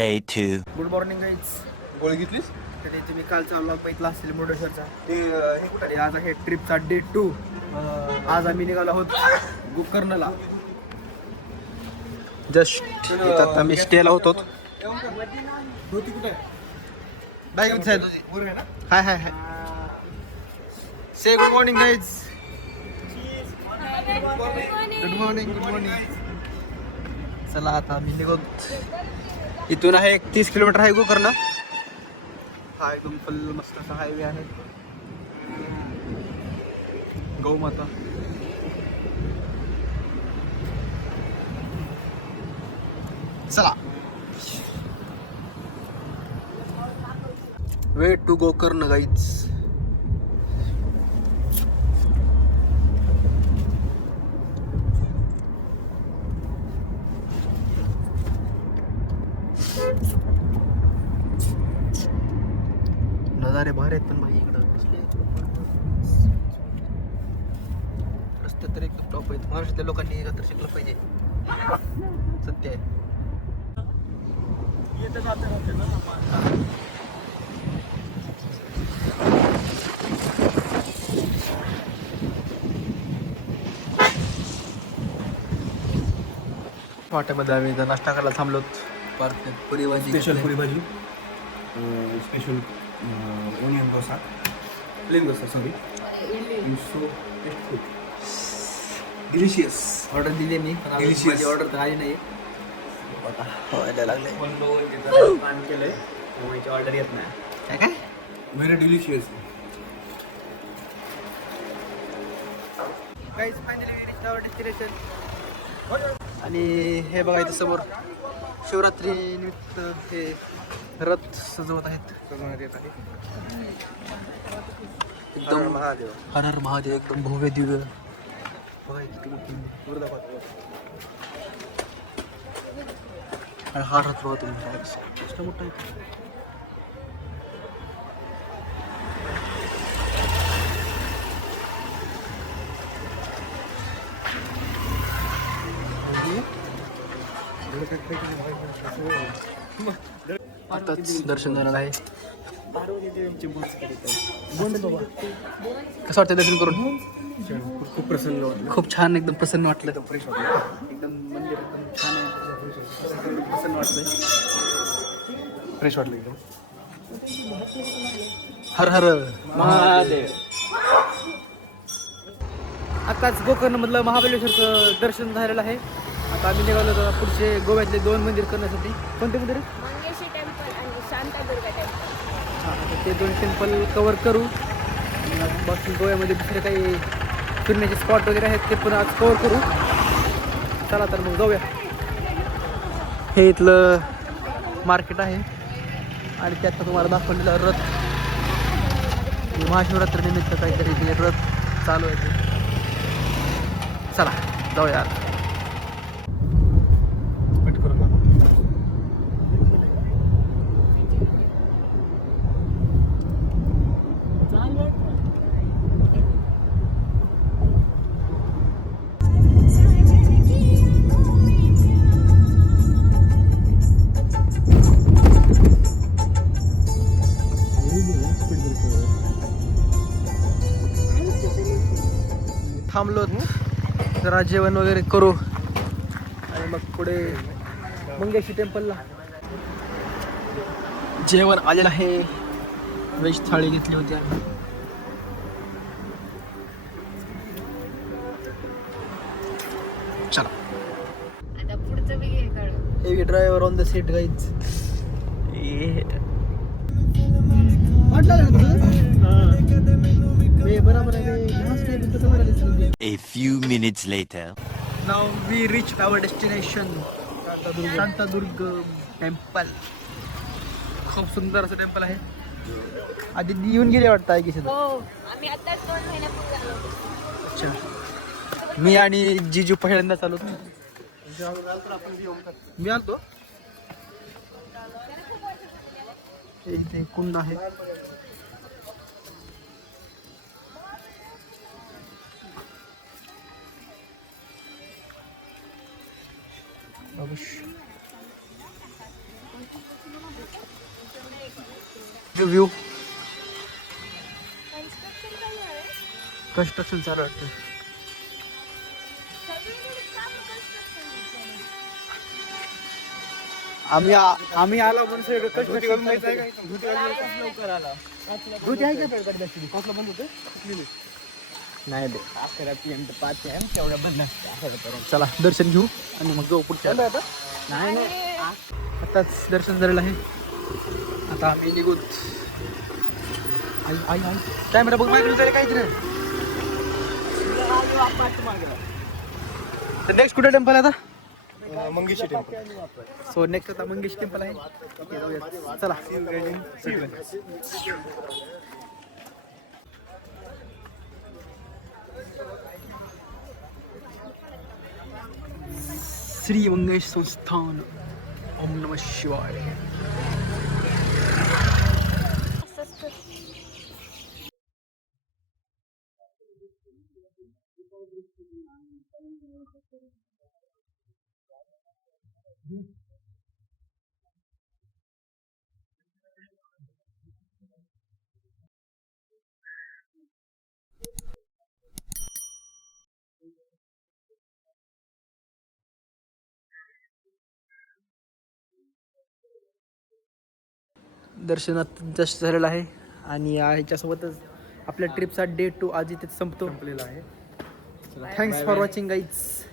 Day 2. Good morning guys. गोळी घेतलीस तरी तुम्ही कालचा व्लॉग बघितला असेल मुर्डेश्वरचा. हे कुठे आज आहे ट्रिपचा डे 2. आज आम्ही निघालो आहोत गोकर्णला. जस्ट आता मी स्टेला होतो. धोती कुठे बाईक आहे तुझी? Hi hi hi. Say good morning guys. Good morning good morning. चला आता आम्ही निघत. इथून आहे 31 किलोमीटर आहे गोकर्ण. हा एकदम फुल मस्त असा हायवे आहे. गौमाता. चला. Way to Gokarna guys. नजारे भारी आहेत पण भाई इकडं रस्ते तर एकदम टॉप आहेत. महाराष्ट्रातल्या लोकांनी हे तर शिकलं पाहिजे. सत्य आहे. वाट्यामध्ये आम्ही इथं नाश्ता करायला थांबलो. पुरी bhaji, special puri bhaji, special onion dosa, plain dosa sorry. So tasteful, delicious. Order दिली मी पण अजून Delicious. माझी ऑर्डर तर आली नाही. व्हायला लागले. प्लॅन केलंय माझी ऑर्डर येत नाही. काय काय very delicious. Guys finally we reached our destination. आणि हे बघा इथं समोर शिवरात्री निमित्त हे रथ सजवत आहेत. सजवण्यात येत आहे. एकदम महादेव. हर हर महादेव. एकदम भव्य दिव्य. बघा इतकी मोठी वृंदावन. आणि हा रथ बघा तुम्ही कसं मोठा आहे. आताच दर्शन झालं आहे. कसं वाटतं दर्शन करून? खूप प्रसन्न वाटलं. खूप छान. एकदम प्रसन्न वाटलं. एकदम फ्रेश वाटलं. एकदम मंदिर एकदम छान आहे. प्रसन्न वाटतंय. फ्रेश वाटलं एकदम. हर हर महादेव. आताच गोकर्णमधलं महाबळेश्वरचं दर्शन झालेलं आहे. आता आम्ही निघालो होतो पुढचे गोव्यातले 2 मंदिर करण्यासाठी. कोणते मंदिर? मंगेशी टेम्पल आणि शांतादुर्गा टेम्पल. हां, ते 2 टेम्पल कवर करू. आणि बाकी गोव्यामध्ये दुसरे काही फिरण्याचे स्पॉट वगैरे आहेत ते पण आज कवर करू. चला तर मग जाऊया. हे इथलं मार्केट आहे आणि त्यात तुम्हाला दाखवलेला रथ. महाशिवरात्रीनिमित्त काहीतरी ते रथ चालू आहे ते. चला जाऊया. कट करू का? थांबलो जरा जेवण वगैरे करू आणि मग पुढे मंगेशी टेम्पलला. जेवण आलेलं आहे. व्हेज थाळी घेतली होती आम्ही. चला. आता पुढचं बी घे काढू. Heavy driver on the seat guys. बरोबर आहे. A few minutes later. Now we reached our destination. Shantadurga temple. खूप सुंदर असं टेम्पल आहे. आधी येऊन गेले वाटतं आहे की हो आम्ही आताच 2 महिन्यापूर्वी आलो. अच्छा. मी आणि जीजू पहिल्यांदा चालू. मी आलतो. इथे कुंड आहे. व्ह्यू कन्स्ट्रक्शन चालू वाटतं. आम्ही आलो म्हणून सगळं कन्स्ट्रक्शन लवकर आला. धुती आहे का कसलं बंद होतं नाही दे 11 PM ते 5 AM तेवढ्या बंद नसतं. चला दर्शन घेऊ आणि मग जाऊ पुढच्या. नाही नाही आताच दर्शन झालेलं आहे. आता आम्ही निघूत. आई आई आई कॅमेरा बघ मागेल तरी काहीच नाही. तर नेक्स्ट कुठे टेम्पल आहे आता मंगेशी टेम्पल. सो नेक्स्ट आता मंगेश टेम्पल आहे. ओके, जाऊया. चला श्री मंगेश संस्थान. ओम नमः शिवाय. दर्शनात जस्ट झालेलं आहे आणि ह्याच्यासोबतच आपल्या ट्रिपचा डे 2 आज इथे संपतो. संपलेला आहे. Thanks for watching guys.